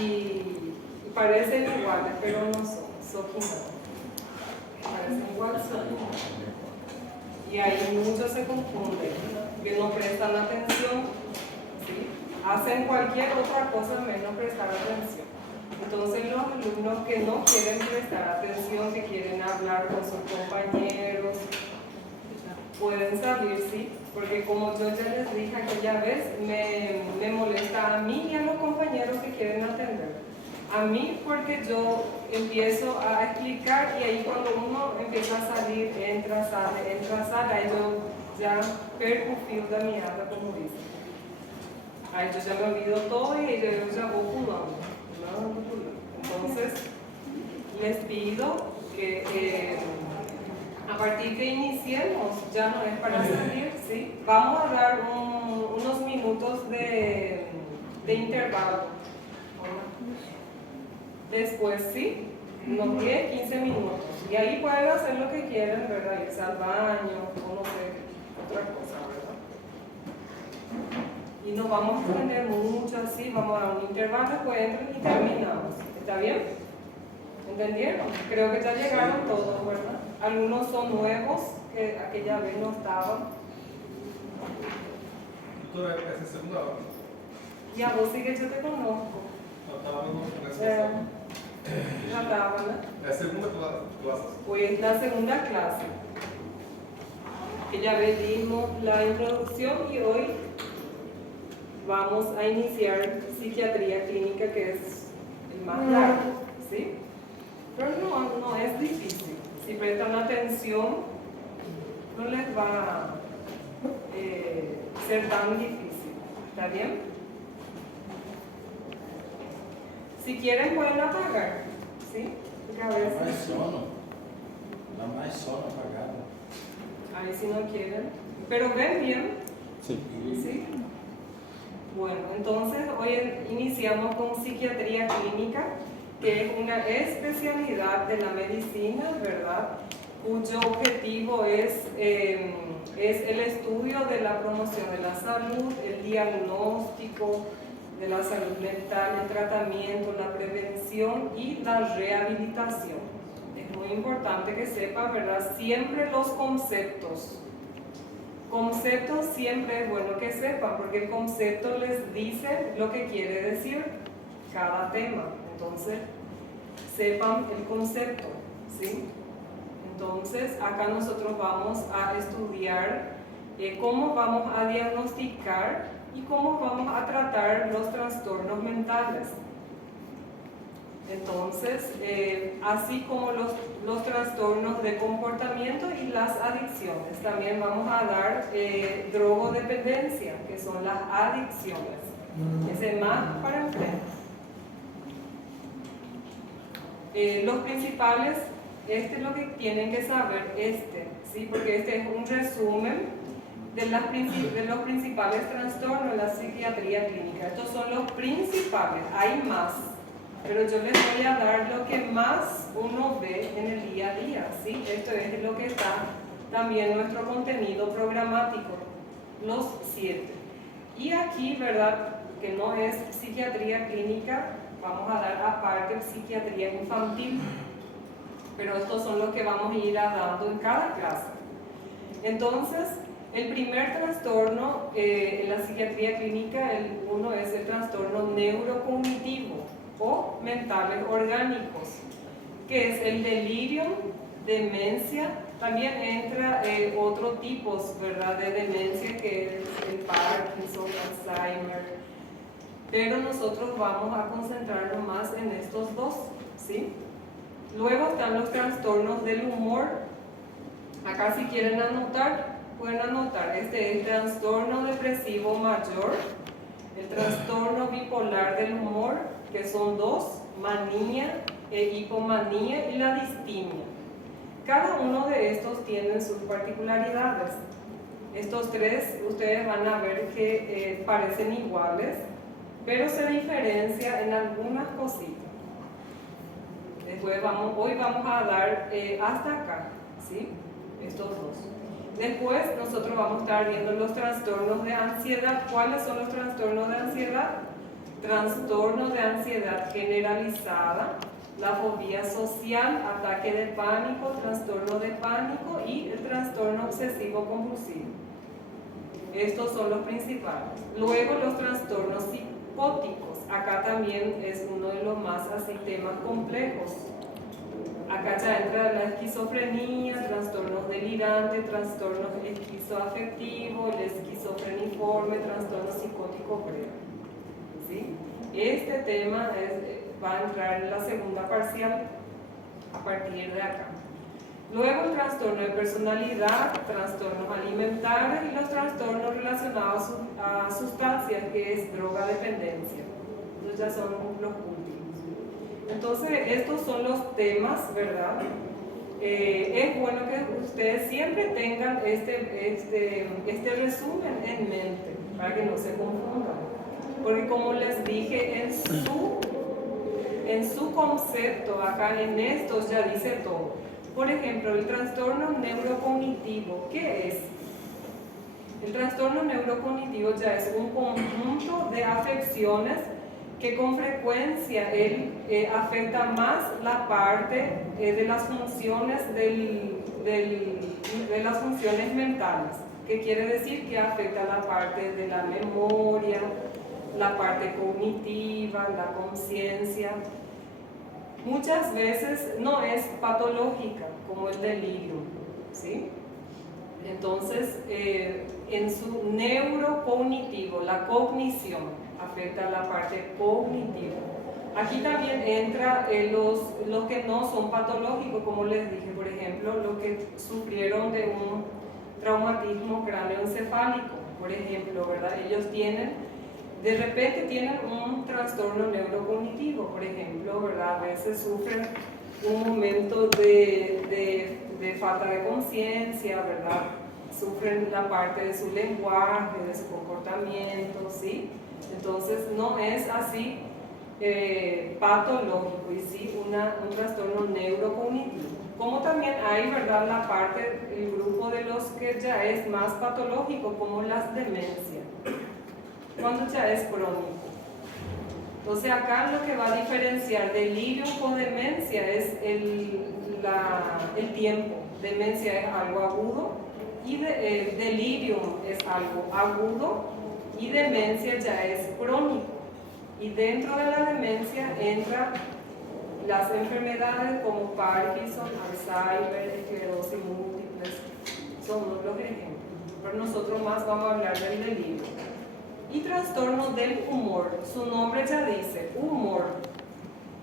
Y parecen iguales, pero no son. Parecen iguales, y ahí muchos se confunden, que no prestan atención, ¿sí? Hacen cualquier otra cosa menos prestar atención. Entonces los alumnos que no quieren prestar atención, que quieren hablar con sus compañeros, pueden salir, ¿sí? Porque como yo ya les dije aquella vez, me molesta a mí y a los compañeros que quieren atender. A mí porque yo empiezo a explicar y ahí cuando uno empieza a salir, entra, sale, ahí yo ya perco o fio da meada, como dicen. Ahí yo ya me olvido todo y yo ya voy pulando. Entonces, les pido que a partir que iniciemos, ya no es para salir, ¿sí? Vamos a dar unos minutos de intervalo. Después, ¿sí? Unos 10, 15 minutos. Y ahí pueden hacer lo que quieran, ¿verdad? Irse al baño, o no sé, otra cosa, ¿verdad? Y no vamos a tener mucho así, vamos a dar un intervalo, después entran y terminamos. ¿Está bien? ¿Entendieron? Creo que ya llegaron todos, ¿verdad? Algunos son nuevos, que aquella vez no estaban. Doctora, ¿es el segundo ahora? Ya, vos sí que yo te conozco. No, estábamos en esa Ya estaban, ¿no? la segunda clase. Hoy es la segunda clase. Que ya dimos la introducción y hoy vamos a iniciar psiquiatría clínica, que es el más largo, ¿sí? Pero no es difícil. Si prestan atención, no les va a ser tan difícil. ¿Está bien? Si quieren pueden apagar, ¿sí? Porque a veces... Dá mais sono. Dá mais sono apagado. Ahí si no quieren. Pero ven bien. Sí. ¿Sí? Bueno, entonces hoy iniciamos con psiquiatría clínica, que es una especialidad de la medicina, ¿verdad? Cuyo objetivo es el estudio de la promoción de la salud, el diagnóstico de la salud mental, el tratamiento, la prevención y la rehabilitación. Es muy importante que sepa, ¿verdad? Siempre los conceptos. Conceptos siempre es bueno que sepan, porque el concepto les dice lo que quiere decir cada tema. Entonces, sepan el concepto, ¿sí? Entonces, acá nosotros vamos a estudiar cómo vamos a diagnosticar y cómo vamos a tratar los trastornos mentales. Entonces, así como los trastornos de comportamiento y las adicciones, también vamos a dar drogodependencia, que son las adicciones. Ese más para enfrente. Los principales, este es lo que tienen que saber, ¿sí? Porque este es un resumen de los principales trastornos de la psiquiatría clínica. Estos son los principales, hay más, pero yo les voy a dar lo que más uno ve en el día a día, ¿sí? Esto es lo que está también nuestro contenido programático, los 7. Y aquí, ¿verdad? Que no es psiquiatría clínica, vamos a dar aparte psiquiatría infantil, pero estos son los que vamos a ir dando en cada clase. Entonces, el primer trastorno en la psiquiatría clínica, uno es el trastorno neurocognitivo o mentales orgánicos, que es el delirio, demencia. También entra otros tipos, ¿verdad?, de demencia, que es el Parkinson, Alzheimer. Pero nosotros vamos a concentrarnos más en estos dos, ¿sí? Luego están los trastornos del humor. Acá si quieren anotar, pueden anotar. Este es el trastorno depresivo mayor, el trastorno bipolar del humor, que son dos, manía e hipomanía, y la distimia. Cada uno de estos tiene sus particularidades. Estos tres ustedes van a ver que parecen iguales, pero se diferencia en algunas cositas. Después hoy vamos a dar hasta acá, ¿sí? Estos dos. Después nosotros vamos a estar viendo los trastornos de ansiedad. ¿Cuáles son los trastornos de ansiedad? trastorno de ansiedad generalizada, la fobia social, ataque de pánico, trastorno de pánico y el trastorno obsesivo compulsivo. Estos son los principales. Luego los trastornos psicóticos. Acá también es uno de los más así temas complejos. Acá ya entra la esquizofrenia, trastornos delirantes, trastornos esquizoafectivos, el esquizofreniforme, trastorno psicótico breve. ¿Sí? Este tema va a entrar en la segunda parcial a partir de acá. Luego el trastorno de personalidad, trastornos alimentarios y los trastornos relacionados a sustancias, que es drogadependencia. Estos ya son los últimos. Entonces, estos son los temas, ¿verdad? Es bueno que ustedes siempre tengan este resumen en mente para que no se confundan. Porque como les dije, en su concepto, acá en estos ya dice todo. Por ejemplo, el trastorno neurocognitivo, ¿qué es? El trastorno neurocognitivo ya es un conjunto de afecciones que con frecuencia afecta más la parte de las funciones de las funciones mentales, que quiere decir que afecta la parte de la memoria, la parte cognitiva, la conciencia. Muchas veces no es patológica, como el delirio, ¿sí? Entonces, en su neurocognitivo, la cognición afecta la parte cognitiva. Aquí también entra los que no son patológicos, como les dije, por ejemplo, los que sufrieron de un traumatismo cráneoencefálico, por ejemplo, ¿verdad? Ellos de repente tienen un trastorno neurocognitivo, por ejemplo, ¿verdad? A veces sufren un momento de falta de conciencia, ¿verdad? Sufren la parte de su lenguaje, de su comportamiento, ¿sí? Entonces no es así patológico, y sí un trastorno neurocognitivo. Como también hay, ¿verdad?, la parte, el grupo de los que ya es más patológico, como las demencias, cuando ya es crónico. Entonces acá lo que va a diferenciar delirio con demencia es el tiempo. Demencia es algo agudo y delirio es algo agudo y demencia ya es crónico. Y dentro de la demencia entran las enfermedades como Parkinson, Alzheimer, esclerosis múltiples, son los ejemplos. Pero nosotros más vamos a hablar del delirio. Y trastorno del humor, su nombre ya dice, humor,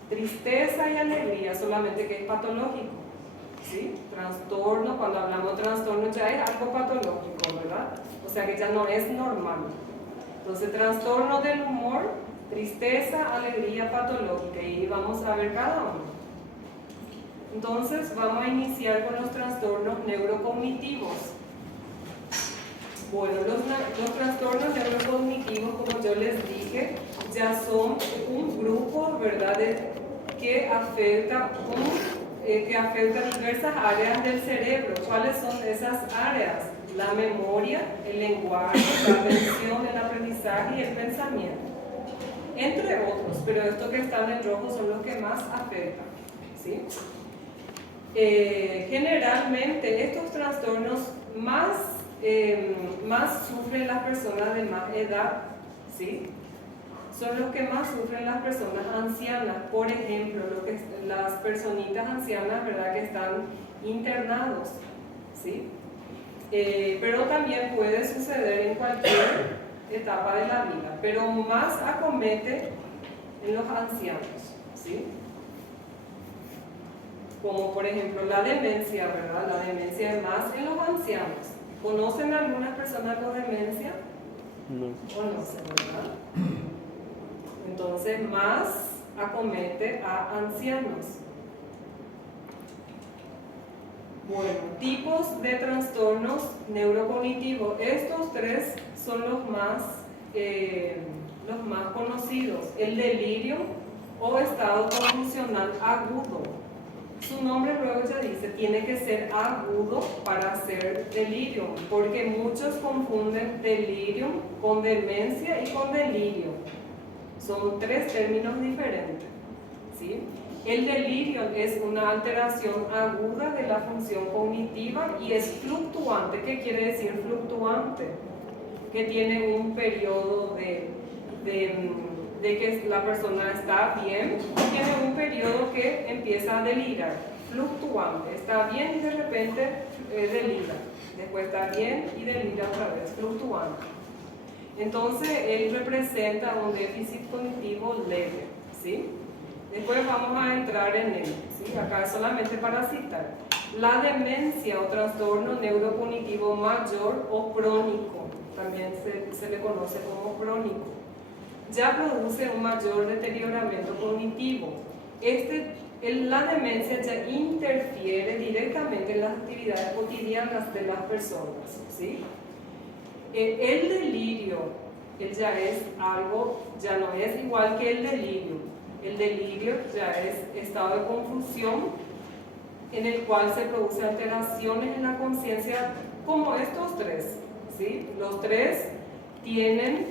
tristeza y alegría, solamente que es patológico, ¿sí? Trastorno, cuando hablamos de trastorno ya es algo patológico, ¿verdad? O sea que ya no es normal. Entonces, trastorno del humor, tristeza, alegría patológica, y vamos a ver cada uno. Entonces, vamos a iniciar con los trastornos neurocognitivos. Bueno, los trastornos neurocognitivos, como yo les dije, ya son un grupo, ¿verdad?, que afecta diversas áreas del cerebro. ¿Cuáles son esas áreas? La memoria, el lenguaje, la atención, el aprendizaje y el pensamiento, entre otros, pero estos que están en rojo son los que más afectan, ¿sí? Generalmente estos trastornos más sufren las personas de más edad, ¿sí? Son los que más sufren las personas ancianas, por ejemplo, las personitas ancianas, ¿verdad?, que están internados, ¿sí? Pero también puede suceder en cualquier etapa de la vida, pero más acomete en los ancianos, ¿sí? Como por ejemplo la demencia, ¿verdad? La demencia es más en los ancianos. ¿Conocen a algunas personas con demencia? No. Conocen, ¿verdad? Entonces más acomete a ancianos. Bueno, tipos de trastornos neurocognitivos. Estos tres son los más conocidos. El delirio o estado confusional agudo. Su nombre luego ya dice, tiene que ser agudo para ser delirio, porque muchos confunden delirium con demencia y con delirio. Son tres términos diferentes, ¿sí? El delirio es una alteración aguda de la función cognitiva y es fluctuante. ¿Qué quiere decir fluctuante? Que tiene un periodo de que la persona está bien, y tiene un periodo que empieza a delirar, fluctuante. Está bien y de repente delira. Después está bien y delira otra vez, fluctuante. Entonces, él representa un déficit cognitivo leve, ¿sí? Después vamos a entrar en él, ¿sí? Acá solamente para citar. La demencia o trastorno neurocognitivo mayor o crónico, también se le conoce como crónico, ya produce un mayor deterioramiento cognitivo. La demencia ya interfiere directamente en las actividades cotidianas de las personas, ¿sí? El delirio, él ya es algo, ya no es igual que el delirio. El delirio ya es estado de confusión en el cual se producen alteraciones en la conciencia como estos tres, ¿sí? Los tres tienen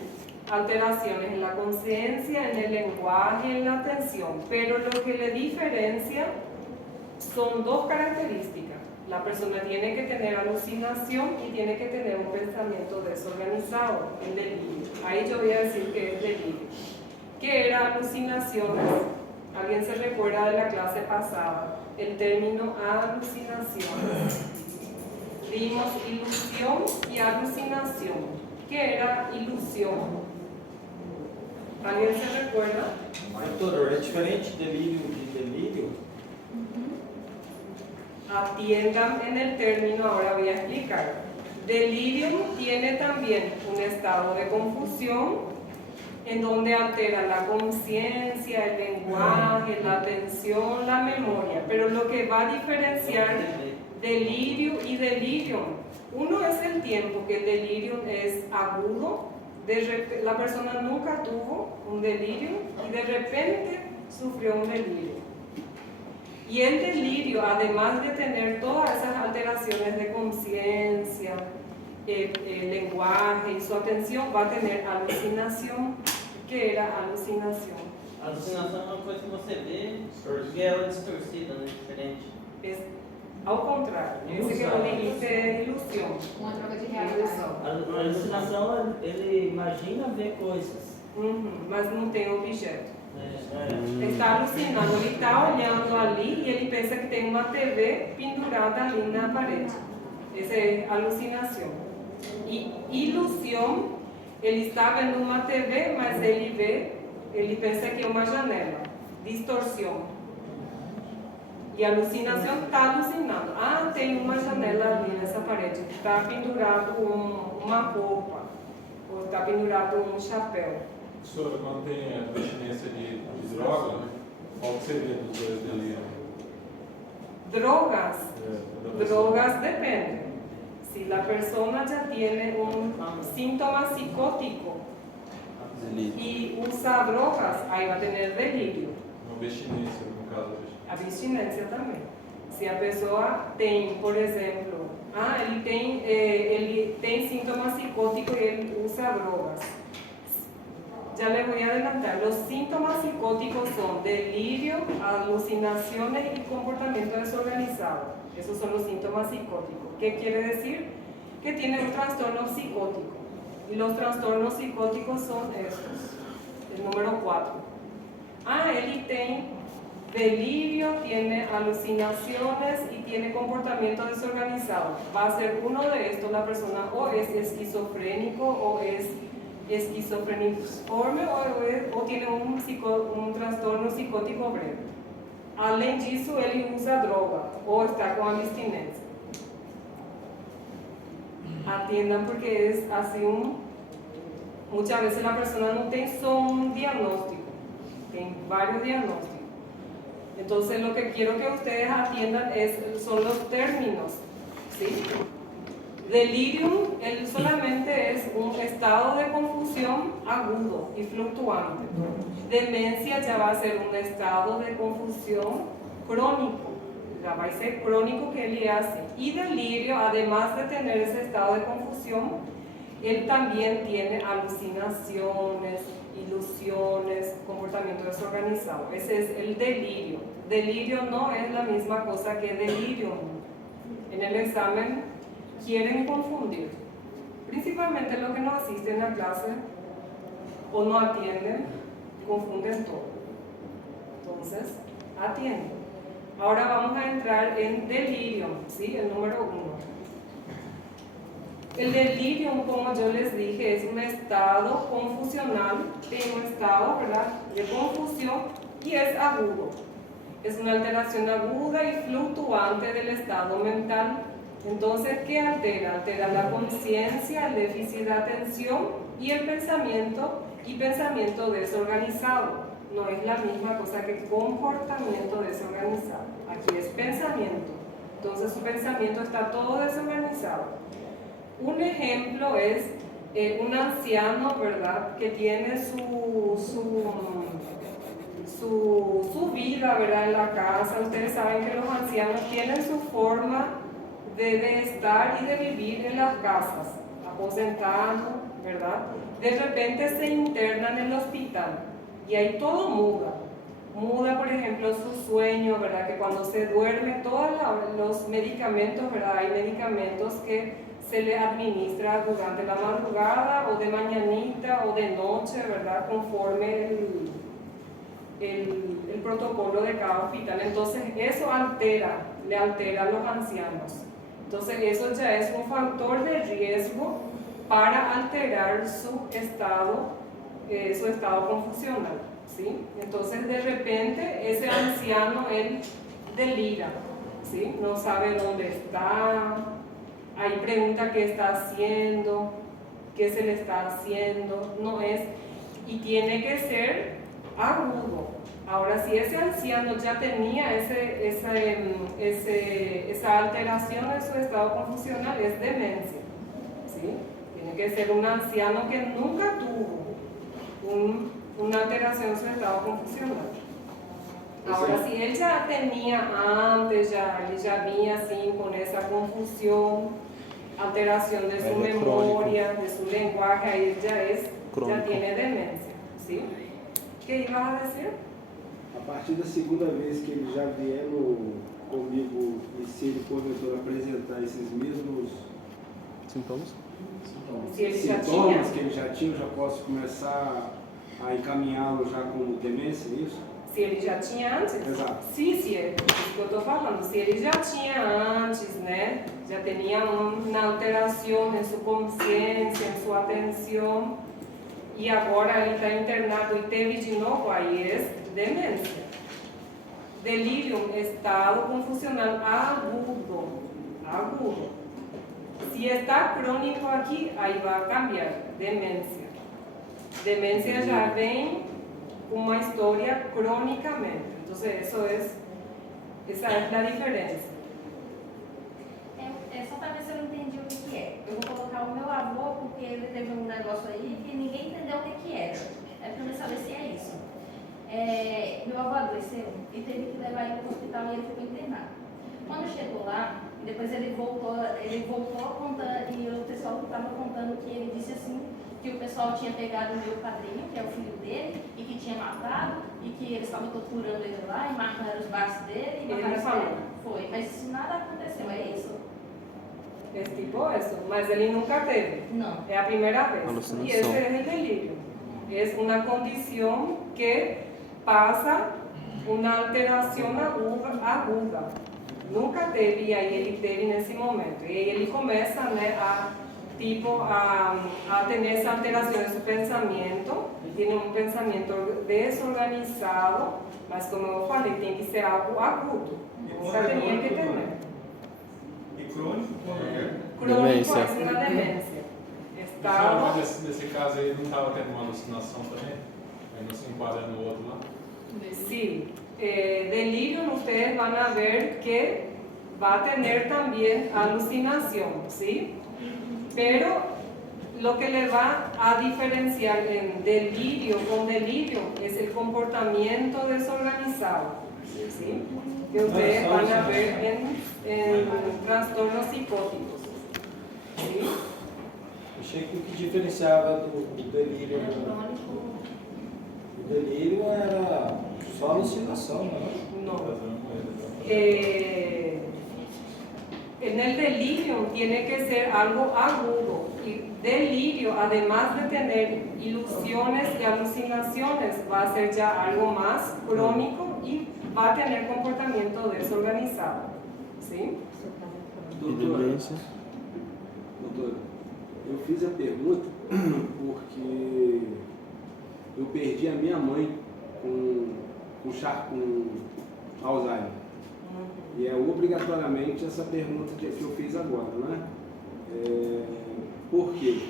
alteraciones en la conciencia, en el lenguaje, en la atención, pero lo que le diferencia son dos características. La persona tiene que tener alucinación y tiene que tener un pensamiento desorganizado, el delirio. Ahí yo voy a decir que es delirio. ¿Qué era alucinaciones? ¿Alguien se recuerda de la clase pasada? El término alucinaciones. Vimos ilusión y alucinación. ¿Qué era ilusión? ¿Alguien se recuerda? Doutor, é diferente delírio de delírio? Atiendan en el término, ahora voy a explicar. Delirium tiene también un estado de confusión en donde altera la conciencia, el lenguaje, la atención, la memoria. Pero lo que va a diferenciar delirio y delirium, uno es el tiempo, que el delirium es agudo, la persona nunca tuvo un delirio y de repente sufrió un delirio. Y el delirio, además de tener todas esas alteraciones de conciencia, el lenguaje y su atención, va a tener alucinación. ¿Qué era alucinación? Alucinação é uma coisa que você vê porque ela é distorcida, né? Diferente. Es ao contrário. Esse que eu dijiste é ilusão. Uma troca de Ilusão. realidade. A alucinação, ele imagina ver coisas. Mas não tem objeto. É. Está alucinando, ele está olhando ali e ele pensa que tem uma TV pendurada ali na parede. Essa é alucinação. E ilusão, ele está vendo uma TV, mas ele pensa que é uma janela. Distorção. E alucinação está alucinando. Ah, tem uma janela ali nessa parede. Está pendurado uma roupa. Ou está pendurado um chapéu. Senhora, quando tem a abstinência de droga, qual que seria dos dois delírios? Drogas. Da pessoa? Drogas depende. Si la persona ya tiene un síntoma psicótico y usa drogas, ahí va a tener delirio. Uma abstinência, no caso. Abstinência também. Se a pessoa tem, por exemplo, ele tem síntoma psicótico y él usa drogas. Ya les voy a adelantar, los síntomas psicóticos son delirio, alucinaciones y comportamiento desorganizado. Esos son los síntomas psicóticos. ¿Qué quiere decir? Que tiene un trastorno psicótico. Y los trastornos psicóticos son estos. El número 4. Él tiene delirio, tiene alucinaciones y tiene comportamiento desorganizado. Va a ser uno de estos, la persona o es esquizofrénico o es esquizofreniforme o tiene un trastorno psicótico breve. Além disso, ele usa droga ou está com abstinência. Atiendan porque es así muchas veces la persona no tiene solo un diagnóstico, tiene varios diagnósticos. Entonces lo que quiero que ustedes atiendan son los términos, ¿sí? Delirium, él solamente es un estado de confusión agudo y fluctuante. Demencia ya va a ser un estado de confusión crónico, ya va a ser crónico que él hace. Y delirio, además de tener ese estado de confusión, él también tiene alucinaciones, ilusiones, pensamiento desorganizado. Ese es el delirio. Delirio no es la misma cosa que delirio. En el examen quieren confundir. Principalmente los que no asisten a clase o no atienden, confunden todo. Entonces, atienden. Ahora vamos a entrar en delirio, ¿sí? El número 1. El delirio, como yo les dije, es un estado confusional, un estado, ¿verdad?, de confusión y es agudo. Es una alteración aguda y fluctuante del estado mental. Entonces, ¿qué altera? Altera la conciencia, el déficit de atención y el pensamiento desorganizado. No es la misma cosa que comportamiento desorganizado. Aquí es pensamiento. Entonces, su pensamiento está todo desorganizado. Un ejemplo es un anciano, ¿verdad?, que tiene su vida, ¿verdad?, en la casa. Ustedes saben que los ancianos tienen su forma de estar y de vivir en las casas, aposentados, ¿verdad? De repente se internan en el hospital y ahí todo muda. Muda, por ejemplo, su sueño, ¿verdad? Que cuando se duerme, todos los medicamentos, ¿verdad? Hay medicamentos que se le administra durante la madrugada o de mañanita o de noche, ¿verdad? Conforme el protocolo de cada hospital. Entonces eso le altera a los ancianos. Entonces eso ya es un factor de riesgo para alterar su estado confusional, ¿sí? Entonces de repente ese anciano, él delira, ¿sí? No sabe dónde está, ahí pregunta qué está haciendo, qué se le está haciendo, no es, y tiene que ser agudo. Ahora, si ese anciano ya tenía esa alteración en su estado confusional, es demencia, ¿sí? Tiene que ser un anciano que nunca tuvo una alteración en su estado confusional. Ahora, si él ya tenía antes, él ya venía así con esa confusión, alteración de su memoria, de su lenguaje, ahí ya tiene demencia, ¿sí? ¿Qué ibas a decir? A partir da segunda vez que eles já vieram comigo e se ele porventura apresentar esses mesmos sintomas, Se ele já sintomas que ele já tinha, eu já posso começar a encaminhá-lo já como demência, é isso? Se ele já tinha antes? Exato. Sim, é isso que eu estou falando. Se ele já tinha antes, né? Já tinha uma alteração em sua consciência, em sua atenção, e agora ele está internado e teve de novo, aí é demência. Delírio, estado confusional agudo. Se está crônico aqui, aí vai cambiar, demência. Demência já vem com uma história cronicamente. Então, essa é a diferença. Só para ver se eu entendi o que é. Eu vou colocar o meu avô, porque ele teve um negócio aí que ninguém entendeu o que era. É para eu saber se é isso. Meu avô adoeceu e teve que levar ele para o hospital e ele ficou internado. Quando chegou lá, depois ele voltou contando, e o pessoal estava contando que ele disse assim, que o pessoal tinha pegado o meu padrinho, que é o filho dele, e que tinha matado, e que eles estavam torturando ele lá, e marcaram os braços dele, e Ele falou. Foi, mas nada aconteceu, é isso? É tipo isso, mas ele nunca teve. Não. É a primeira vez. Alucinação. E esse é o delírio. É uma condição que passa uma alteração aguda. Nunca teve, e aí ele teve nesse momento. E aí ele começa, né, a ter essa alteração em seu pensamento, tem um pensamento desorganizado, mas como eu falei, tem que ser algo agudo. Nunca tinha que ter. E crônico, quando é? Crônico Demência. é uma demência. Mas nesse caso aí, ele não estava tendo uma alucinação também? Aí não se enquadra no outro lá? Sí, delírio, ustedes van a ver que va a tener también alucinación, ¿sí? Pero lo que le va a diferenciar en delirio con delirio es el comportamiento desorganizado, ¿sí? Que ustedes van a ver en trastornos psicóticos, ¿sí? Achei que o que diferenciava do delírio O delírio era só alucinação, né? No. En el delirio tiene que ser algo agudo. Y delirio, además de tener ilusiones y alucinaciones, va a ser ya algo más crónico y va a tener comportamiento desorganizado. ¿Sí? Doutora, eu fiz a pergunta porque eu perdi a minha mãe com Alzheimer. E é obrigatoriamente essa pergunta que eu fiz agora, né? Por quê?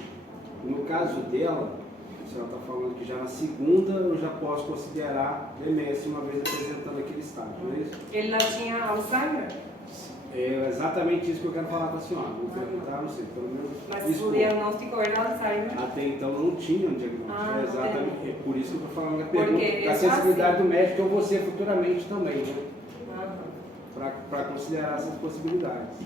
No caso dela, a senhora está falando que já na segunda eu já posso considerar demência uma vez apresentando aquele estágio, não é isso? Ela tinha Alzheimer, É exatamente isso que eu quero falar com a senhora. Vou perguntar, não sei, pelo menos. mas isso o diagnóstico era Alzheimer. até então não tinha um diagnóstico. Ah, É exatamente. entendi. É por isso que eu estou falando a Porque pergunta da é sensibilidade assim. do médico, eu vou ser futuramente também, né? Aham. Para considerar essas possibilidades.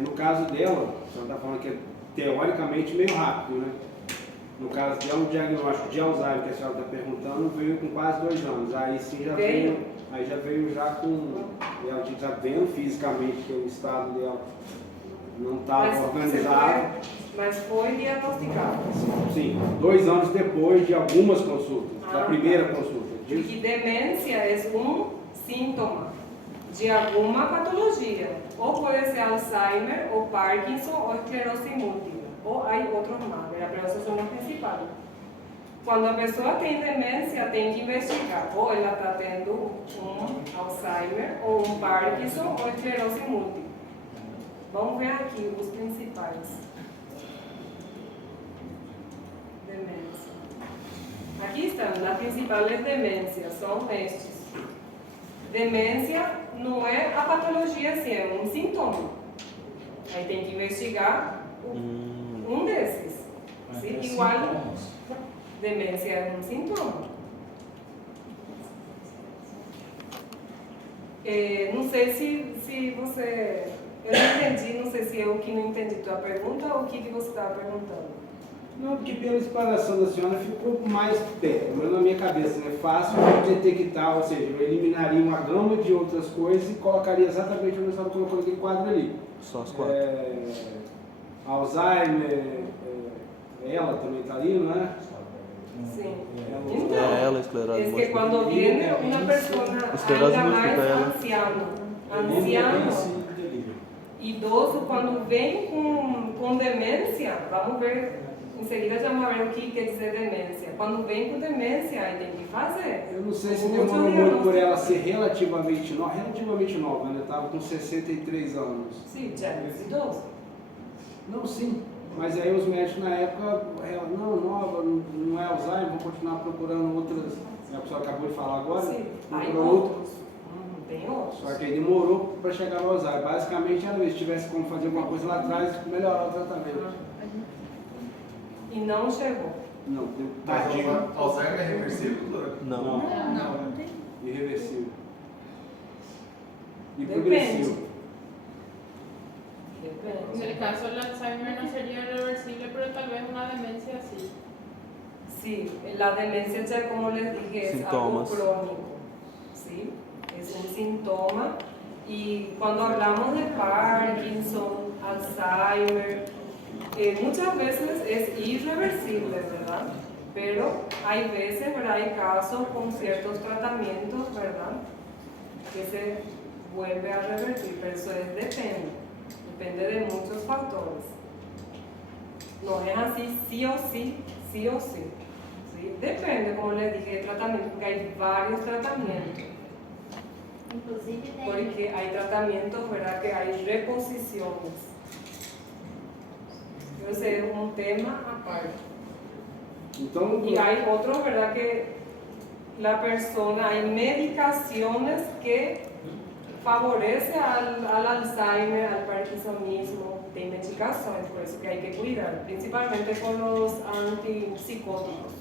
No caso dela, a senhora está falando que é teoricamente meio rápido, né? No caso dela, o diagnóstico de Alzheimer que a senhora está perguntando veio com quase 2 anos. Aí sim já veio com. Ela já vendo fisicamente que o estado dela não estava organizado. Mas foi diagnosticado. Sim, 2 anos depois de algumas consultas, da Ah, primeira tá. consulta. Porque demência é síntoma de alguma patologia. Ou pode ser Alzheimer, ou Parkinson, ou esclerose múltipla. Ou há outros mais, pero essas são as principais. Quando a pessoa tem demência, tem que investigar. Ou ela está tendo um Alzheimer, ou um Parkinson, ou esclerose múltipla. Vamos ver aqui os principais. Demência. Aqui estão as principais demências, são estes. Demência não é a patologia, assim, é um sintoma. Aí tem que investigar um desses. Sim, igual, demência é um sintoma. Não sei se você... Eu não entendi, não sei se eu que não entendi tua pergunta ou o que você estava perguntando. Não, porque pela explanação da senhora ficou mais perto, mas na minha cabeça, né? Fácil de detectar, ou seja, eu eliminaria uma gama de outras coisas e colocaria exatamente onde eu estava colocando aquele quadro ali. Só as 4. Alzheimer, ela também está ali, não é? Sim. É ela, esclerose Es que múltipla. cuando viene una persona Esclerose ainda mais múltipla, ela. anciano, idoso, quando vem com demência, vamos ver, em seguida já vamos ver o que quer dizer demência. Quando vem com demência, aí tem que fazer. Eu não sei se Muito demorou muito diagnóstico. por ela ser relativamente nova, né? Estava com 63 anos. Sim, já é idoso. Não, sim. Mas aí os médicos na época, ela, não, nova, não é Alzheimer, vou continuar procurando outras. A pessoa acabou de falar agora. Sim, aí procurando outras. outros. Tem outros. Só que aí demorou para chegar no Alzheimer. Basicamente era isso, se tivesse como fazer alguma coisa lá atrás, melhorar o tratamento. E não chegou. Não, deu Mas tardinho. Alzheimer é reversível, doutora? Não. Irreversível. E Depende. progressivo. En el caso del Alzheimer no sería reversible, pero tal vez una demencia sí. Sí, la demencia ya como les dije es algo Sintomas. crónico, ¿sí? Es un síntoma y cuando hablamos de Parkinson, Alzheimer, muchas veces es irreversible, ¿verdad? Pero hay veces, ¿verdad? Hay casos con ciertos tratamientos, ¿verdad? Que se vuelve a revertir, pero eso depende de muchos factores. No es así sí o sí, sí o sí. ¿Sí? Depende, como les dije, del tratamiento, porque hay varios tratamientos. Inclusive tem. Porque hay tratamientos, ¿verdad? Que hay reposiciones. Entonces es un tema aparte. Então, Y hay otros, ¿verdad? Que la persona, hay medicaciones que favorecen al Alzheimer, al Parkinsonismo, tem medicaciones, por eso que hay que cuidar, principalmente con los antipsicóticos.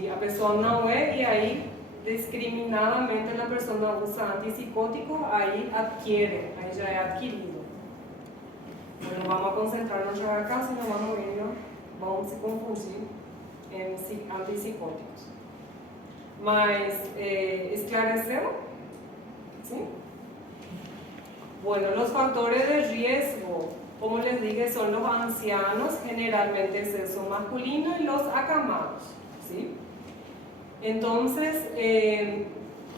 Y a pessoa não é, e aí discriminadamente a pessoa usa antipsicótico, aí adquiere, aí já é adquirido. Não vamos a concentrar-nos acá, senão vamos se confundir antipsicóticos. Mas, ¿esclareceu? ¿Sí? Bueno, los factores de riesgo, como les dije, son los ancianos, generalmente sexo masculino, y los acamados, ¿sí? Entonces,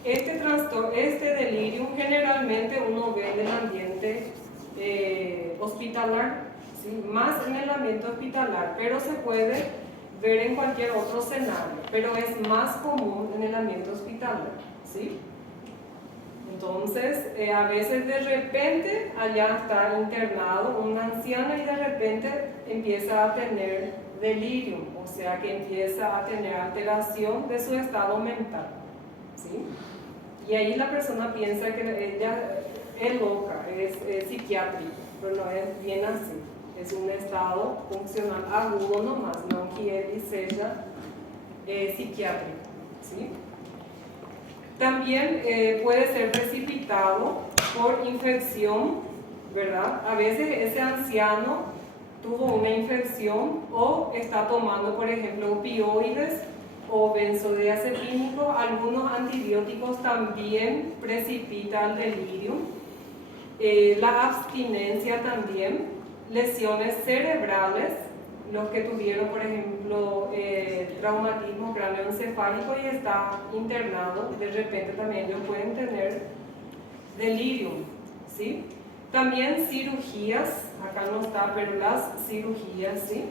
este delirium generalmente uno ve en el ambiente hospitalar, ¿sí? Más en el ambiente hospitalar, pero se puede ver en cualquier otro escenario, pero es más común en el ambiente hospitalar, ¿sí? Entonces, a veces de repente allá está internado un anciano y de repente empieza a tener delirium, o sea que empieza a tener alteración de su estado mental, ¿sí? Y ahí la persona piensa que ella es loca, es psiquiátrica, pero no es bien así. Es un estado funcional agudo nomás, no que sea psiquiátrico, ¿sí? También puede ser precipitado por infección, ¿verdad? A veces ese anciano tuvo una infección o está tomando, por ejemplo, opioides o benzodiazepínicos. Algunos antibióticos también precipitan el delirium. La abstinencia también, lesiones cerebrales, los que tuvieron, por ejemplo, traumatismo cráneoencefálico y está internado, de repente también ellos pueden tener delirium, ¿sí? También cirugías, acá no está, pero las cirugías, ¿sí?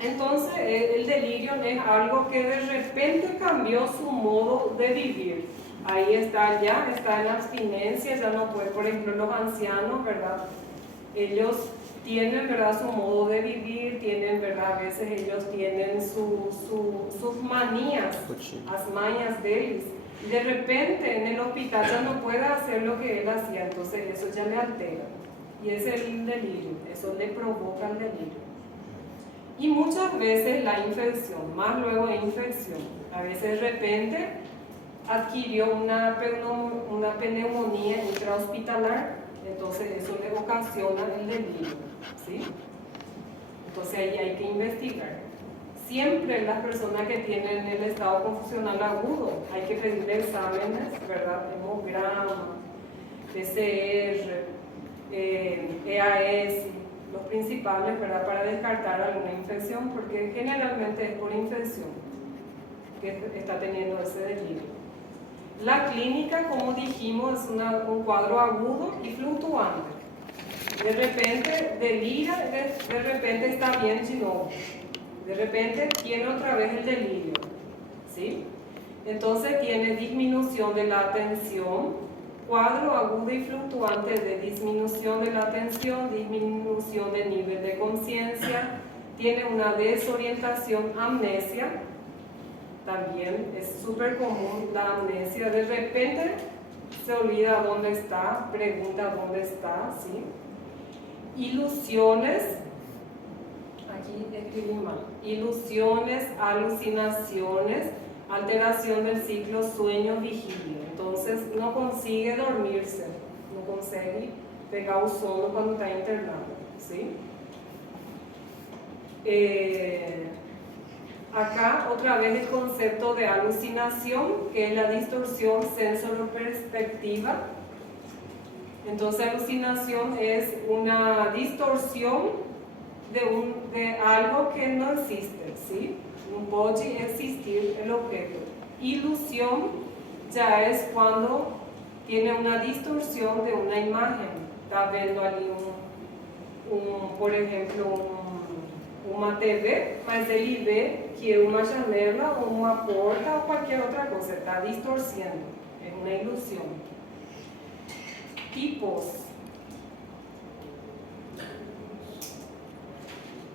Entonces, el delirium es algo que de repente cambió su modo de vivir. Ahí está ya, está en abstinencia, ya no puede, por ejemplo, los ancianos, ¿verdad? Ellos tienen, ¿verdad?, su modo de vivir, tienen, ¿verdad?, a veces ellos tienen sus manías, las mañas de ellos. Y de repente en el hospital ya no puede hacer lo que él hacía, entonces eso ya le altera. Y es el delirio, eso le provoca el delirio. Y muchas veces la infección, más luego de infección, a veces de repente adquirió una pneumonía intrahospitalar, entonces eso le ocasiona el delirio, ¿sí? Entonces ahí hay que investigar. Siempre las personas que tienen el estado confusional agudo, hay que pedir exámenes, ¿verdad? Hemograma, PCR, EAS, los principales, ¿verdad? Para descartar alguna infección, porque generalmente es por infección que está teniendo ese delirio. La clínica, como dijimos, es un cuadro agudo y fluctuante. De repente delira, de repente está bien, sino de repente tiene otra vez el delirio, ¿sí? Entonces tiene disminución de la atención, cuadro agudo y fluctuante de disminución de la atención, disminución del nivel de conciencia, tiene una desorientación, amnesia. También es súper común la amnesia, de repente se olvida dónde está, pregunta dónde está, ¿sí? Ilusiones, aquí escribí mal, ilusiones, alucinaciones, alteración del ciclo sueño-vigilia, entonces no consigue dormirse, no consigue pegar el sono cuando está internado, ¿sí? Acá otra vez el concepto de alucinación, que es la distorsión sensoroperspectiva. Entonces alucinación es una distorsión de algo que no existe, ¿sí? No puede existir el objeto. Ilusión ya es cuando tiene una distorsión de una imagen. Está viendo allí por ejemplo, uma TV, mas ele vê que é uma janela, uma porta ou qualquer outra coisa, está distorcendo, é uma ilusão. Tipos.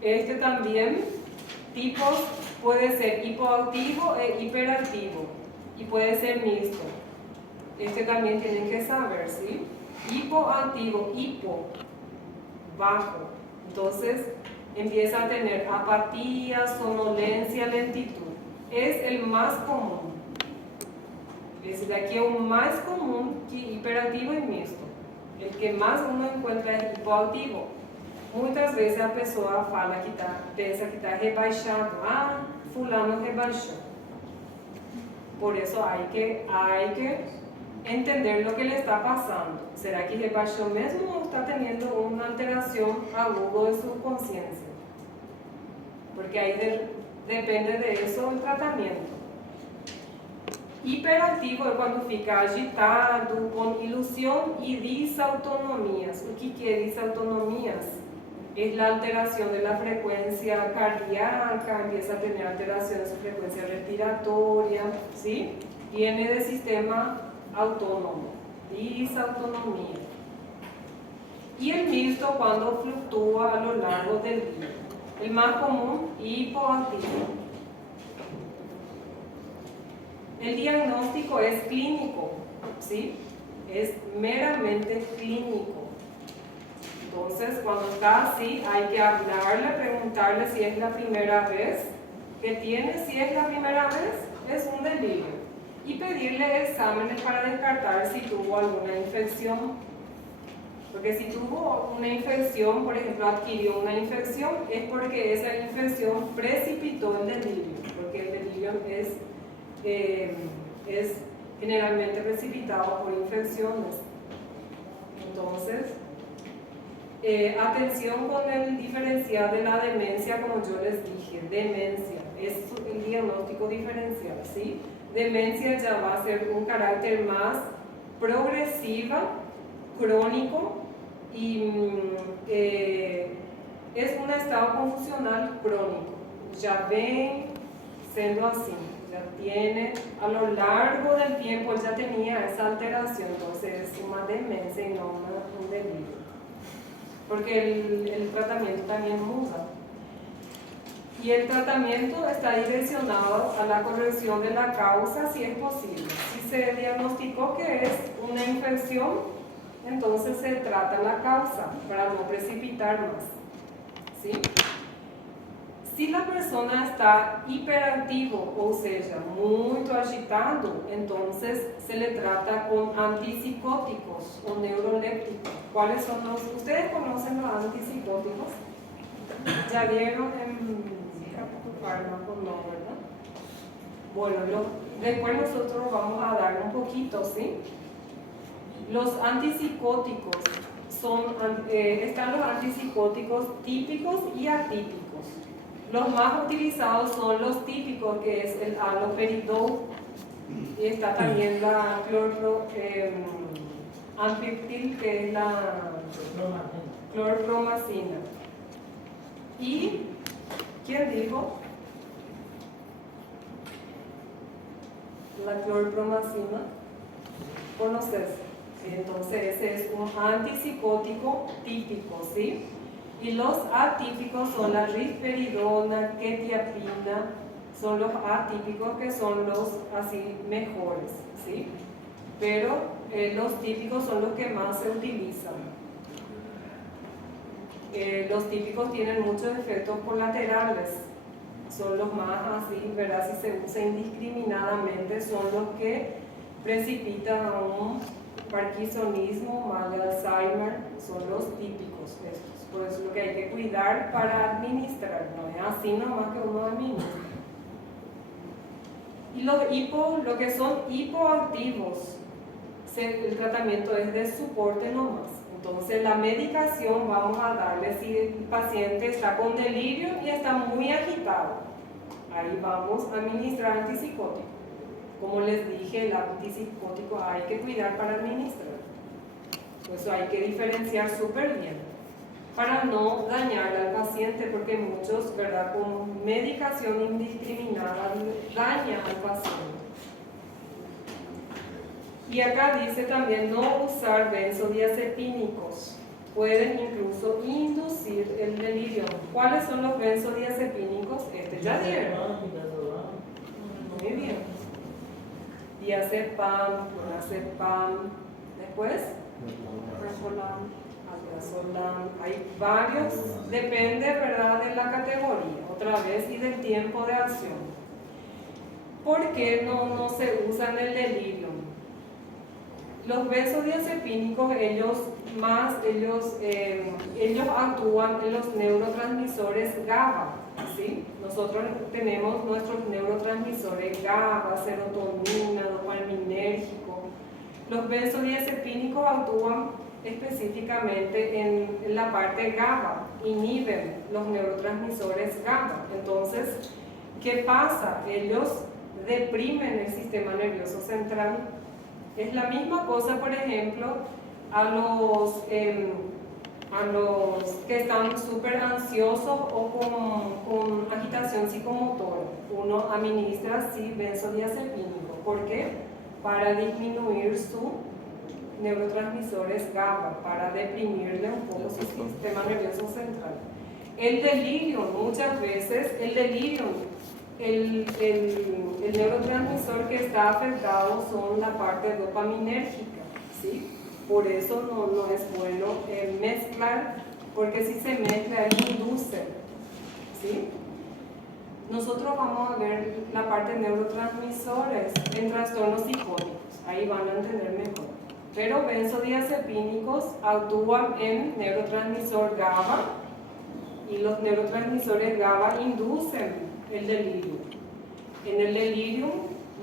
Este también, tipos, puede ser hipoactivo e hiperactivo, y puede ser mixto. Este también tienen que saber, ¿sí? Hipoactivo, hipo, bajo. Entonces, empieza a tener apatía, somnolencia, lentitud. Es el más común. Esse daqui é o mais comum que hiperativo e misto. El que más uno encuentra es hipoactivo. Muitas vezes a pessoa fala que pensa que está rebaixado. Ah, fulano rebaixó. Por eso hay que entender lo que le está pasando. ¿Será que rebaixó mesmo o está teniendo una alteración aguda de su conciencia? Porque ahí depende de eso el tratamiento. Hiperactivo é quando fica agitado, com ilusão e disautonomias. O que é disautonomias? Es la alteración de la frecuencia cardíaca, empieza a tener alteración de su frecuencia respiratoria, ¿sí? Viene del sistema autónomo, disautonomía. Y el mixto cuando fluctúa a lo largo del día. El más común, hipoactivo. El diagnóstico es clínico, ¿sí? Es meramente clínico. Entonces, cuando está así, hay que hablarle, preguntarle si es la primera vez que tiene. Si es la primera vez, es un delirio. Y pedirle exámenes para descartar si tuvo alguna infección. Porque si tuvo una infección, por ejemplo, adquirió una infección, es porque esa infección precipitó el delirio. Porque el delirio es generalmente precipitado por infecciones. Entonces, atención con el diferencial de la demencia, como yo les dije, demencia, es el diagnóstico diferencial, ¿sí? Demencia ya va a ser un carácter más progresiva, crónico y es un estado confusional crónico, ya ven siendo así, ya tiene, a lo largo del tiempo ya tenía esa alteración, entonces es una demencia y no un delirio. Porque el tratamiento también muda. Y el tratamiento está direccionado a la corrección de la causa si es posible. Si se diagnosticó que es una infección, entonces se trata la causa para no precipitar más. ¿Sí? Si la persona está hiperactivo, o sea, muy agitado, entonces se le trata con antipsicóticos o neurolépticos. ¿Cuáles son los? ¿Ustedes conocen los antipsicóticos? ¿Ya vieron en fármaco? No, ¿verdad? Bueno, después nosotros vamos a dar un poquito, ¿sí? Los antipsicóticos están los antipsicóticos típicos y atípicos. Los más utilizados son los típicos, que es el haloperidol, y está también la clorpromazina, que es la clorpromazina. ¿Y quién dijo? La clorpromazina. ¿Conoces? Sí, entonces ese es un antipsicótico típico, ¿sí? Y los atípicos son la risperidona, quetiapina, son los atípicos que son los así mejores, ¿sí? Pero los típicos son los que más se utilizan. Los típicos tienen muchos efectos colaterales, son los más así, ¿verdad? Si se usa indiscriminadamente, son los que precipitan a un parkinsonismo, mal de Alzheimer, son los típicos estos. Por eso es lo que hay que cuidar para administrar, no es así nomás que uno administra. Y lo que son hipoactivos, el tratamiento es de soporte nomás. Entonces la medicación vamos a darle si el paciente está con delirio y está muy agitado. Ahí vamos a administrar antipsicótico. Como les dije, el antipsicótico hay que cuidar para administrar. Por eso hay que diferenciar súper bien, para no dañar al paciente, porque muchos, ¿verdad?, con medicación indiscriminada dañan al paciente. Y acá dice también no usar benzodiazepínicos, pueden incluso inducir el delirio. ¿Cuáles son los benzodiazepínicos? Ya dieron. Muy bien. Diazepam, clonazepam, después alprazolam, hay varios, depende, ¿verdad?, de la categoría, otra vez, y del tiempo de acción. ¿Por qué no se usan el delirio? Los benzodiazepínicos, ellos actúan en los neurotransmisores GABA, ¿sí? Nosotros tenemos nuestros neurotransmisores GABA, serotonina, dopaminérgico. Los benzodiazepínicos actúan específicamente en la parte GABA, inhiben los neurotransmisores GABA. Entonces, ¿qué pasa? Ellos deprimen el sistema nervioso central. Es la misma cosa, por ejemplo, a los que están súper ansiosos o con agitación psicomotora. Uno administra así benzodiazepínico. ¿Por qué? Para disminuir su neurotransmisores GABA, para deprimirle un poco su sistema nervioso central. El delirio, muchas veces, el neurotransmisor que está afectado son la parte dopaminérgica, ¿sí? Por eso no es bueno mezclar, porque si se mezcla, él induce, ¿sí? Nosotros vamos a ver la parte de neurotransmisores en trastornos psicóticos, ahí van a entender mejor. Pero benzodiazepínicos actúan en neurotransmisor GABA y los neurotransmisores GABA inducen el delirio. En el delirio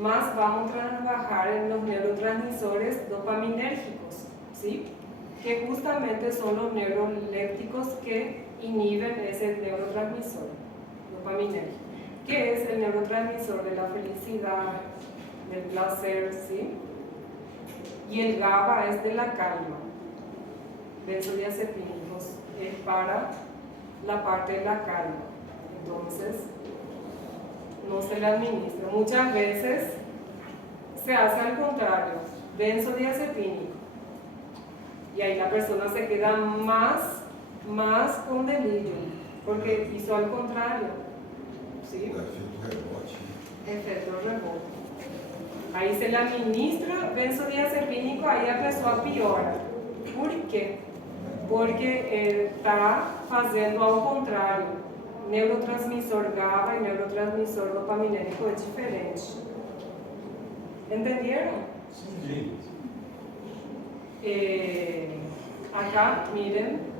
más vamos a trabajar en los neurotransmisores dopaminérgicos, ¿sí? Que justamente son los neurolépticos que inhiben ese neurotransmisor dopaminérgico, que es el neurotransmisor de la felicidad, del placer, ¿sí? Y el GABA es de la calma. Benzodiazepínicos es para la parte de la calma. Entonces, no se le administra. Muchas veces se hace al contrario, benzodiazepínico. Y ahí la persona se queda más con delirio, porque hizo al contrario. ¿Sí? Efecto rebote. Ahí se le administra benzodiazepínico, ahí a pessoa piora. Por quê? Porque está fazendo ao contrário. Neurotransmissor GABA e neurotransmissor dopaminérgico é diferente. Entenderam? Sim. Acá, miren.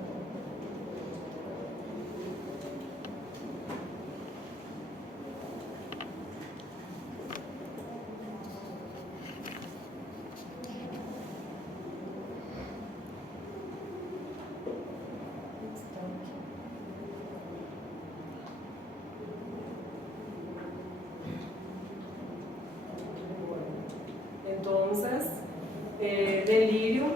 Entonces, delirium,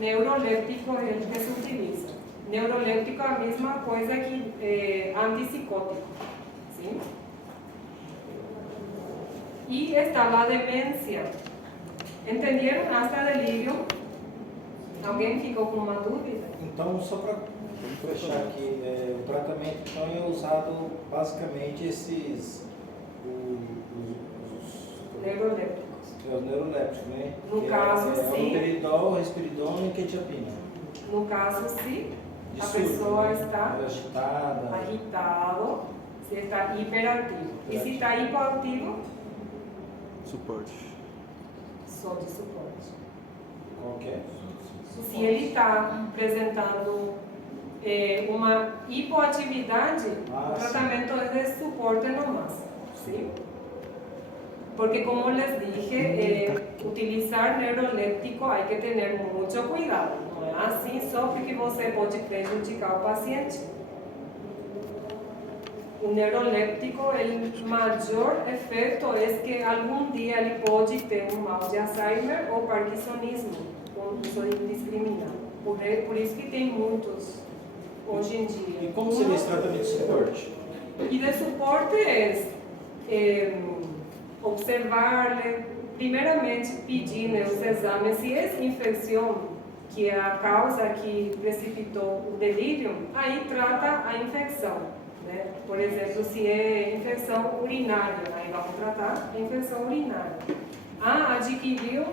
neuroléptico es el que se utiliza. Neuroléptico es la misma cosa que antipsicótico, ¿sí? Y está la demencia. ¿Entendieron hasta delírio? Alguém ficou com uma dúvida? Então, só para fechar aqui, o tratamento então é usado basicamente esses Neurolépticos. os neurolépticos, né? No Que caso, sim. Haloperidol, risperidona e quetiapina. No caso, se De a surto, pessoa né? está agitada. agitado, se está hiperativo. E se está hipoativo, Suporte. só de suporte. Qual que é? Se ele está apresentando uma hipoatividade, o tratamento é de suporte nomás, ¿sí? Porque como les dije, utilizar neuroléptico hay que tener mucho cuidado. Não é assim só porque você pode prejudicar o paciente. O neuroléptico, o maior efeito é que algum dia ele pode ter um mal de Alzheimer ou Parkinsonismo, com uso indiscriminado. Por isso que tem muitos hoje em dia. E como seria esse tratamento de suporte? E de suporte é observar-lhe, primeiramente pedir os exames, se é infecção, que é a causa que precipitou o delírio, aí trata a infecção. Né? Por exemplo, se é infecção urinária, aí vamos tratar a infecção urinária. Adquiriu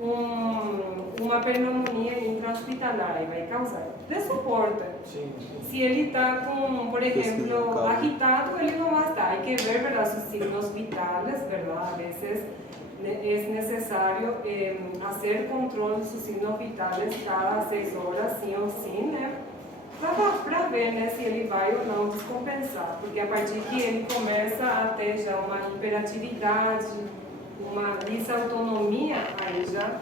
uma pneumonia intra-hospitalar, aí vai causar. De suporte. Sim. Se ele está com, por exemplo, agitado, ele não vai estar. Hay que ver, ¿verdad?, sus signos vitales, ¿verdad? A veces es necesario hacer control de sus signos vitales cada 6 horas, sí o sí, ¿no? para ver, né, se ele vai ou não descompensar, porque a partir que ele começa a ter já uma hiperatividade, uma disautonomia, aí já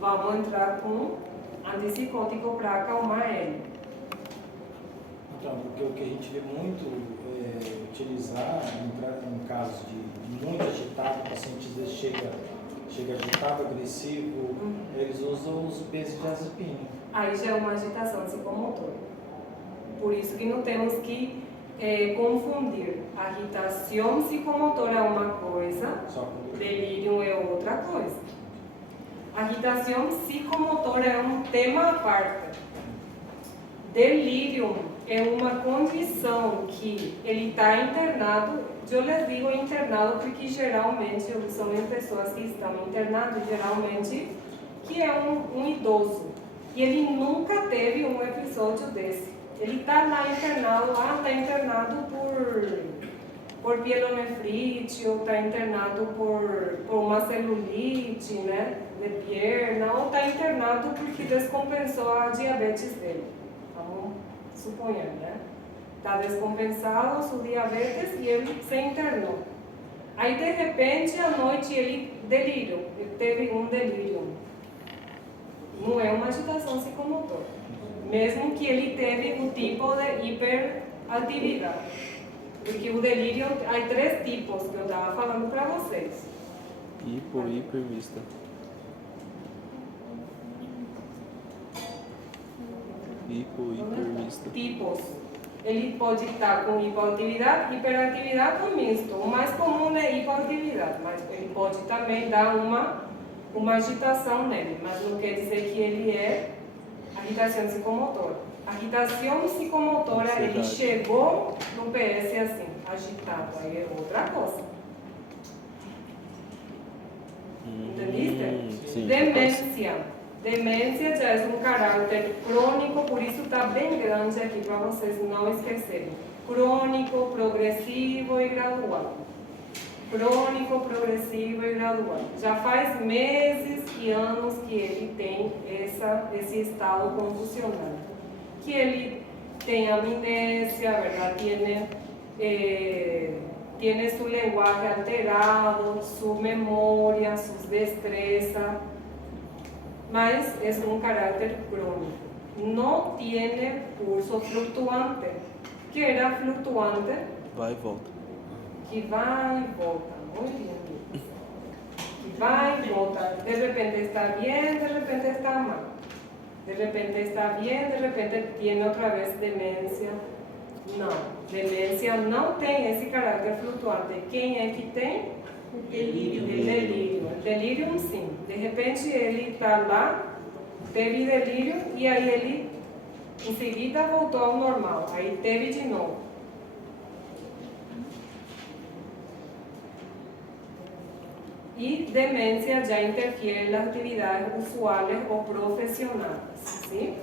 vamos entrar com antipsicótico para acalmar ele. Então, porque o que a gente vê muito utilizar em casos de muito agitado, o paciente às vezes chega agitado, agressivo, eles usam os benzodiazepínicos. Aí já é uma agitação psicomotora. Por isso que não temos que confundir. Agitação psicomotora é uma coisa, delírio é outra coisa. Agitação psicomotora é um tema à parte. Delírio é uma condição que ele está internado. Eu les digo internado porque geralmente são pessoas que estão internadas, geralmente que é um idoso. E ele nunca teve um episódio desse. Ele está lá internado, está internado por pielonefrite, ou está internado por uma celulite, né, de perna, ou está internado porque descompensou a diabetes dele. Vamos suponhar, né? Está descompensado sua diabetes e ele se internou. Aí, de repente, à noite ele delírio, ele teve um delírio. Não é uma agitação psicomotora, mesmo que ele teve um tipo de hiperatividade. Porque o delírio, há 3 tipos que eu estava falando para vocês. Hipervista. Hipervista. Tipos. Ele pode estar com hipoatividade, hiperatividade ou misto. O mais comum é hipoatividade, mas ele pode também dar uma agitação nele, mas não quer dizer que ele é agitação psicomotora. Agitação psicomotora, ele chegou no PS assim, agitado, aí é outra coisa. Entendiste? Sim. Demência. Demência já é um caráter crônico, por isso está bem grande aqui para vocês não esquecerem. Crônico, progressivo e gradual. Crônico, progressivo e gradual. Já faz meses e anos que ele tem esse estado confusional. Que ele tem amnésia, ¿verdad? Tiene su lenguaje alterado, su memoria, sus destrezas, mas es un carácter crónico. No tiene pulso fluctuante. ¿Qué era fluctuante? Vai e volta. Que vai e volta, muito bem. Que vai e volta, de repente está bien, de repente está mal. De repente está bien, de repente tiene otra vez demencia. Não, demência não tem esse caráter flutuante. Quem é que tem? O delírio. O delírio. O delírio, sim. De repente ele está lá, teve delírio e aí ele em seguida voltou ao normal. Aí teve de novo. Y demencia ya interfiere en las actividades usuales o profesionales, ¿sí?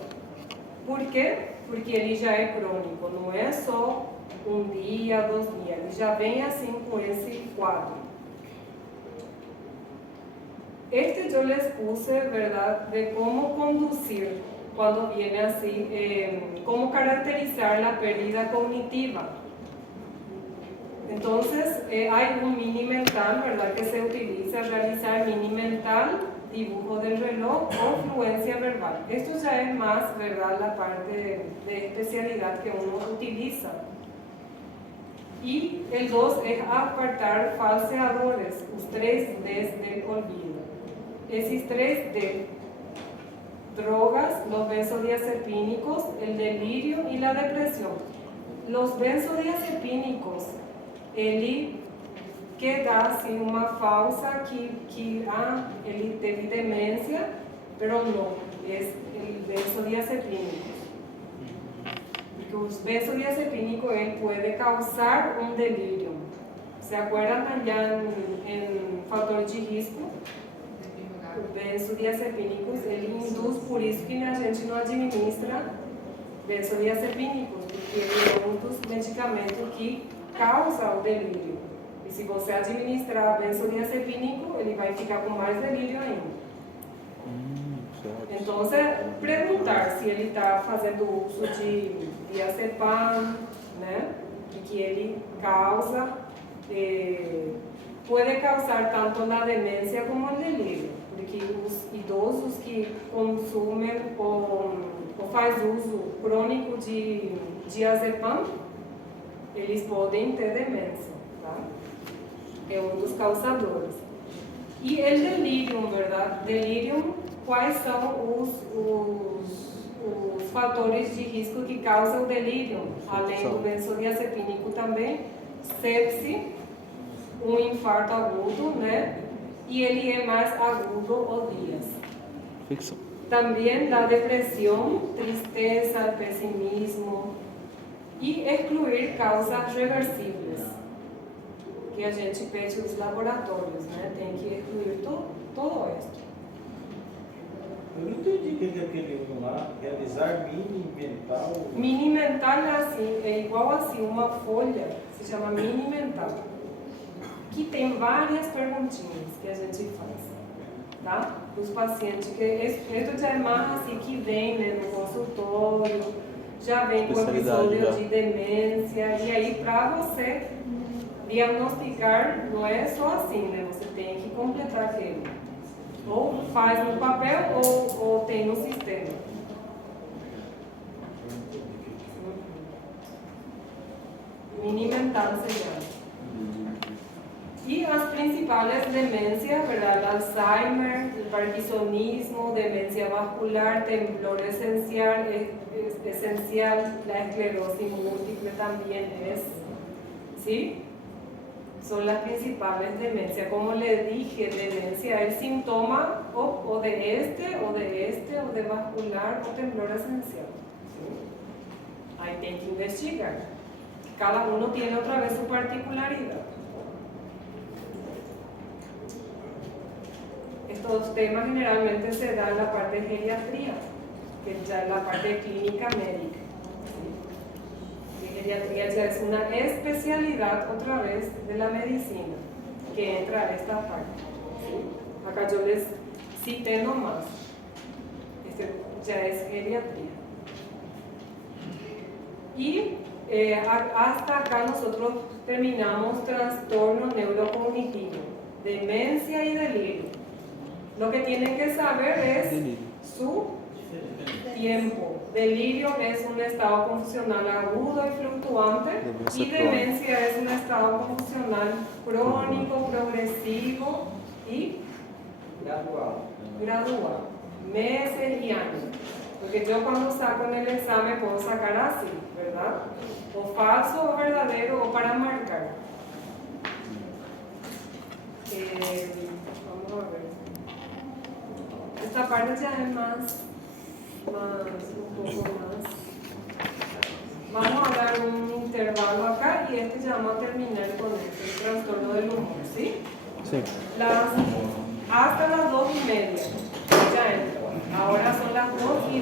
¿Por qué? Porque ele já é crônico, não é só um dia, 2 dias, ele já vem assim com esse quadro. Este eu les puse, ¿verdad?, de cómo conducir cuando viene así, cómo caracterizar la pérdida cognitiva. Entonces, hay un mini mental, ¿verdad?, que se utiliza realizar mini mental, dibujo del reloj o fluencia verbal. Esto ya es más, ¿verdad?, la parte de especialidad que uno utiliza. Y el 2 es apartar falseadores, los 3 Ds del olvido. Esos 3 D, drogas, los benzodiazepínicos, el delirio y la depresión. Los benzodiazepínicos, ele que dá assim uma falsa que ele teve demência, pero não, é benzodiazepínicos. Porque os benzodiazepínicos ele pode causar um delírio. ¿Se acuerdan allá em fator de risco? O benzodiazepínicos ele induz, por isso que a gente não administra benzodiazepínicos, porque ele é um dos medicamentos que causa o delírio. E se você administrar benzodiazepínico, ele vai ficar com mais delírio ainda. Entonces, preguntar se ele está fazendo uso de diazepam, né? E que ele causa, pode causar tanto na demência como no delírio, porque os idosos que consumem ou faz uso crônico de diazepam, eles podem ter demência, tá? É um dos causadores. E o delírio, verdade? Delírio, quais são os fatores de risco que causam o delírio? Além do benzodiazepínico também, sepse, um infarto agudo, né? E ele é mais agudo ou dias. Ficção. Também da depressão, tristeza, pessimismo e excluir causas reversíveis, que a gente pede nos laboratórios, né? Tem que excluir todo isso. Eu não entendi o que é aquele um lá, realizar mini mental. Mini mental é assim, é igual assim, uma folha, se chama mini mental, que tem várias perguntinhas que a gente faz, tá? Os pacientes, que isso já é mais assim, que vem, né, no consultório, já vem com episódio já. de demência, e aí para você diagnosticar não é só assim, né? Você tem que completar aquilo. Ou faz no papel ou tem no sistema. Mini mental se chama. E as principais demências, verdade? Alzheimer, parkinsonismo, demência vascular, temblor esencial, la esclerosis múltiple también es, ¿sí? Son las principales demencias. Como le dije, demencia es síntoma o de vascular o temblor esencial. ¿Sí? Ahí tem que investigar. Cada uno tiene otra vez su particularidad. Estos temas generalmente se dan en la parte de geriatría, que ya es la parte clínica médica. Geriatría ya es una especialidad otra vez de la medicina que entra a esta parte. ¿Sí? Acá yo les cité nomás. Este ya es geriatría. Y hasta acá nosotros terminamos trastorno neurocognitivo, demencia y delirio. Lo que tienen que saber es su tiempo. Delirio es un estado confusional agudo y fluctuante, y demencia es un estado confusional crónico, progresivo y gradual, meses y años. Porque yo cuando saco en el examen puedo sacar así, ¿verdad? O falso o verdadero o para marcar. Vamos a ver. Esta parte ya es más un poco más. Vamos a dar un intervalo acá y ya vamos a terminar con el trastorno del humor, ¿sí? Sí. Hasta las 2:30. Ya entro. Ahora son las 2:10.